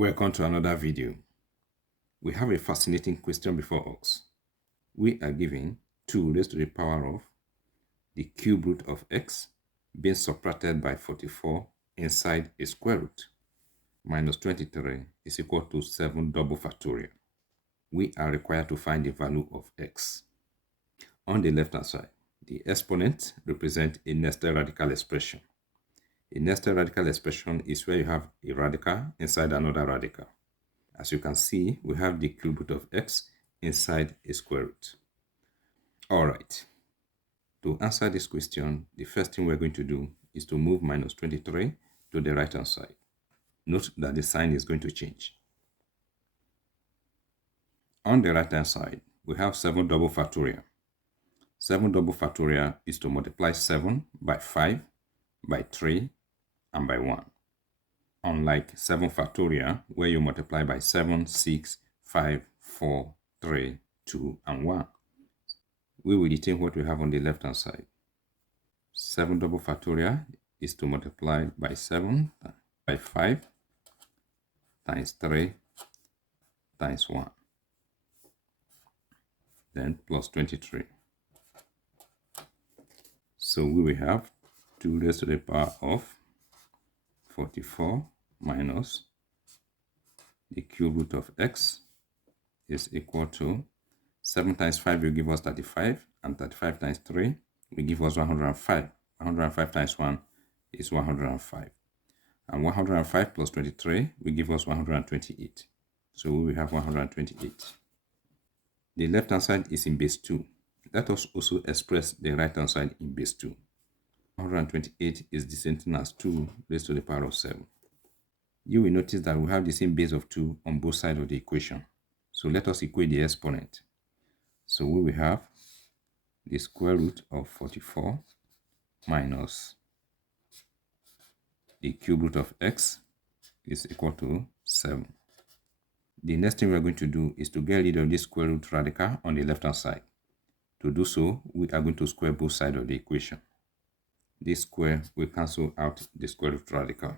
Welcome to another video. We have a fascinating question before us. We are given 2 raised to the power of the cube root of x being subtracted by 44 inside a square root minus 23 is equal to 7 double factorial. We are required to find the value of x. On the left hand side, the exponent represents a nested radical expression. A nested radical expression is where you have a radical inside another radical. As you can see, we have the cube root of x inside a square root. Alright, to answer this question, the first thing we're going to do is to move minus 23 to the right hand side. Note that the sign is going to change. On the right hand side, we have 7 double factorial. 7 double factorial is to multiply 7 by 5, by 3, and by 1. Unlike 7 factorial, where you multiply by 7, 6, 5, 4, 3, 2, and 1. We will retain what we have on the left hand side. 7 double factorial is to multiply by 7, by 5, times 3, times 1. Then plus 23. So we will have 2 raised to the power of 44 minus the cube root of x is equal to 7 times 5 will give us 35, and 35 times 3 will give us 105. 105 times 1 is 105. And 105 plus 23 will give us 128. So we will have 128. The left hand side is in base 2. Let us also express the right hand side in base 2. 128 is the same thing as 2 raised to the power of 7. You will notice that we have the same base of 2 on both sides of the equation. So let us equate the exponent. So we will have the square root of 44 minus the cube root of x is equal to 7. The next thing we are going to do is to get rid of this square root radical on the left hand side. To do so, we are going to square both sides of the equation. This square will cancel out the square root radical.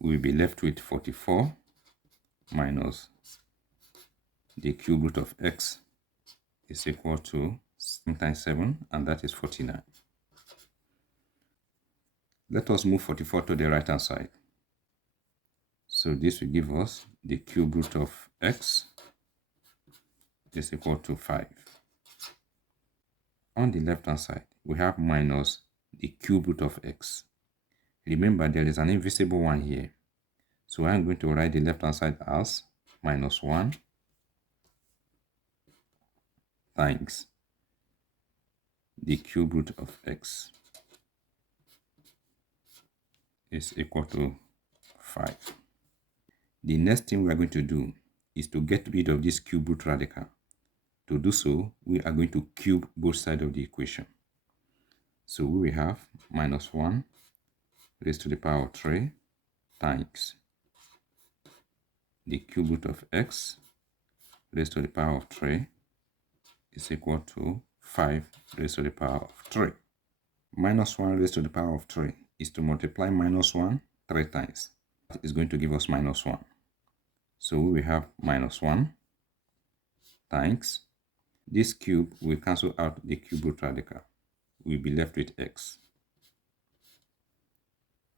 We will be left with 44 minus the cube root of x is equal to 7 times 7, and that is 49. Let us move 44 to the right hand side. So this will give us the cube root of x is equal to 5. On the left hand side, we have minus the cube root of x. Remember, there is an invisible one here. So I'm going to write the left hand side as minus 1 times the cube root of x is equal to 5. The next thing we are going to do is to get rid of this cube root radical. To do so, we are going to cube both sides of the equation. So we will have minus 1 raised to the power of 3 times the cube root of x raised to the power of 3 is equal to 5 raised to the power of 3. Minus 1 raised to the power of 3 is to multiply minus 1 3 times. That is going to give us minus 1. So we will have minus 1 times this cube will cancel out the cube root radical. We'll be left with x.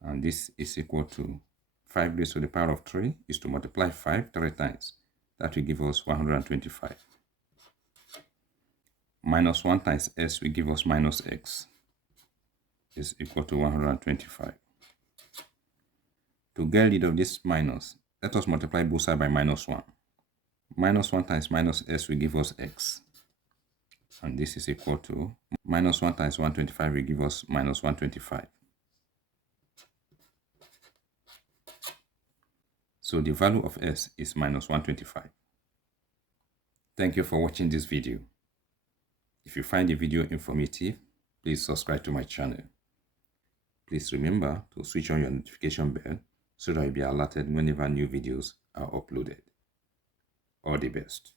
And this is equal to 5 raised to the power of 3 is to multiply 5 3 times. That will give us 125. Minus 1 times s will give us minus x is equal to 125. To get rid of this minus, let us multiply both sides by minus 1. Minus 1 times minus s will give us x. And this is equal to minus 1 times 125 will give us minus 125. So the value of s is minus 125. Thank you for watching this video. If you find the video informative, please subscribe to my channel. Please remember to switch on your notification bell so that you'll be alerted whenever new videos are uploaded. All the best.